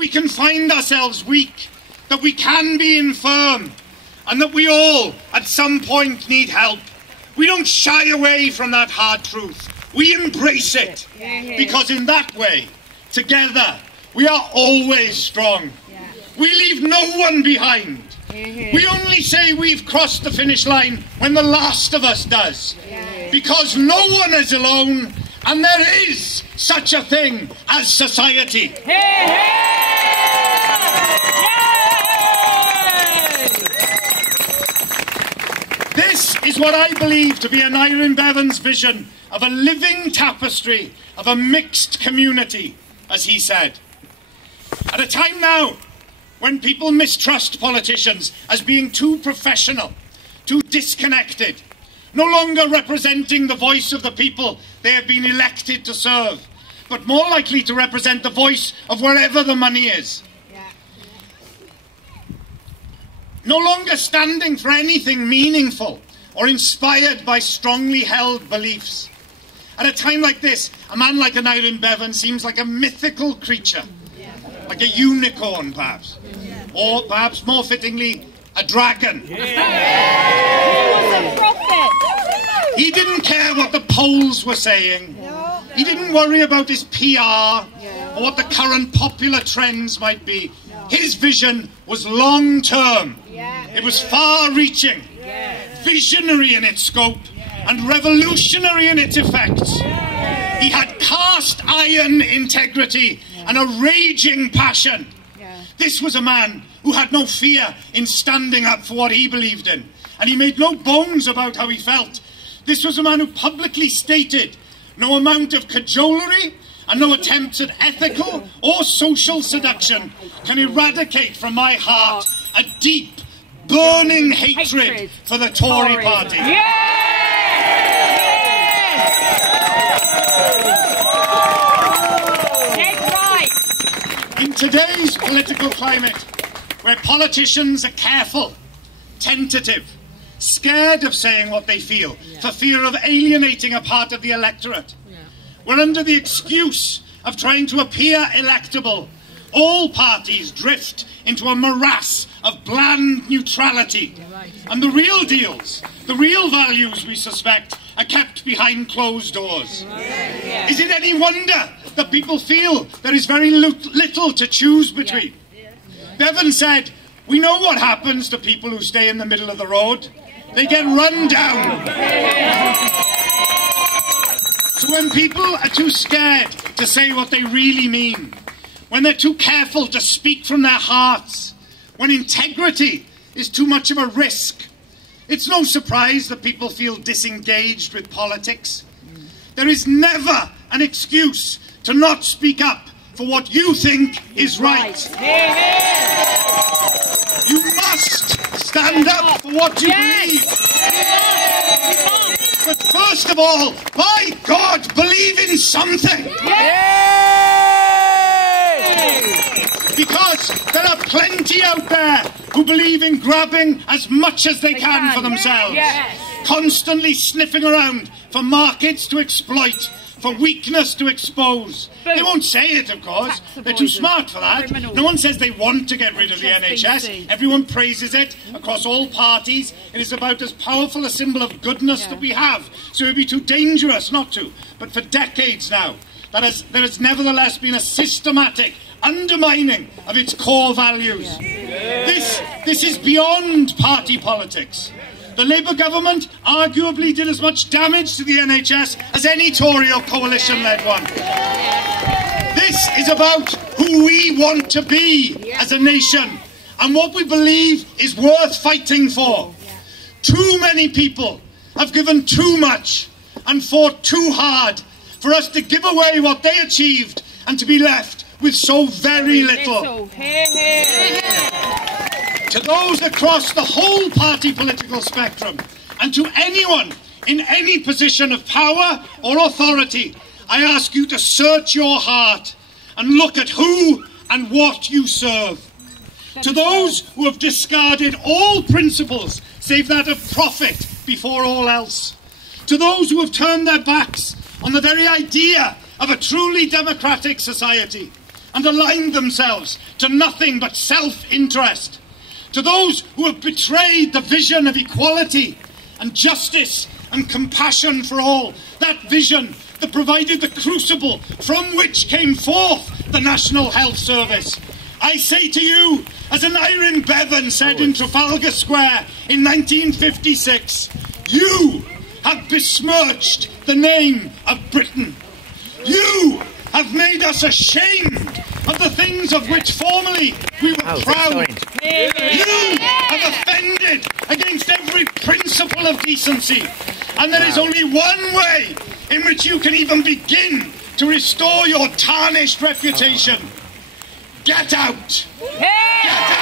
we can find ourselves weak, that we can be infirm, and that we all, at some point, need help. We don't shy away from that hard truth. We embrace it, because in that way, together, we are always strong. We leave no one behind. We only say we've crossed the finish line when the last of us does, because no one is alone, and there is such a thing as society. This is what I believe to be Aneurin Bevan's vision of a living tapestry of a mixed community, as he said. At a time now when people mistrust politicians as being too professional, too disconnected, no longer representing the voice of the people they have been elected to serve, but more likely to represent the voice of wherever the money is. No longer standing for anything meaningful or inspired by strongly held beliefs. At a time like this, a man like Aneurin Bevan seems like a mythical creature, like a unicorn perhaps, or perhaps more fittingly, a dragon. He was a prophet. He didn't care what the polls were saying. He didn't worry about his PR or what the current popular trends might be. His vision was long-term. It was far-reaching, visionary in its scope, and revolutionary in its effects. He had cast-iron integrity and a raging passion. This was a man who had no fear in standing up for what he believed in, and he made no bones about how he felt. This was a man who publicly stated no amount of cajolery and no attempts at ethical or social seduction can eradicate from my heart a deep, burning hatred for the Tory party. In today's political climate, where politicians are careful, tentative, scared of saying what they feel for fear of alienating a part of the electorate, where under the excuse of trying to appear electable, all parties drift into a morass of bland neutrality, and the real deals, the real values we suspect, are kept behind closed doors. Is it any wonder that people feel there is very little to choose between? Bevan said, "We know what happens to people who stay in the middle of the road. They get run down." So when people are too scared to say what they really mean, when they're too careful to speak from their hearts, when integrity is too much of a risk, it's no surprise that people feel disengaged with politics. There is never an excuse to not speak up for what you think is right. You must stand up for what you believe. But first of all, by God, believe in something. Because there are plenty out there who believe in grabbing as much as they can for themselves. Constantly sniffing around for markets to exploit, for weakness to expose. They won't say it, of course. They're too smart for that. No one says they want to get rid of the NHS. Everyone praises it across all parties. It is about as powerful a symbol of goodness that we have. So it would be too dangerous not to. But for decades now, there has nevertheless been a systematic undermining of its core values. This is beyond party politics. The Labour government arguably did as much damage to the NHS as any Tory or coalition-led one. This is about who we want to be as a nation and what we believe is worth fighting for. Too many people have given too much and fought too hard for us to give away what they achieved and to be left with so very little. To those across the whole party political spectrum, and to anyone in any position of power or authority, I ask you to search your heart and look at who and what you serve. To those who have discarded all principles save that of profit before all else. To those who have turned their backs on the very idea of a truly democratic society. and aligned themselves to nothing but self-interest. To those who have betrayed the vision of equality and justice and compassion for all, that vision that provided the crucible from which came forth the National Health Service. I say to you, as an Aneurin Bevan said in Trafalgar Square in 1956, you have besmirched the name of Britain. You have made us ashamed of the things of which formerly we were proud. You have offended against every principle of decency. And there is only one way in which you can even begin to restore your tarnished reputation. Get out! Get out!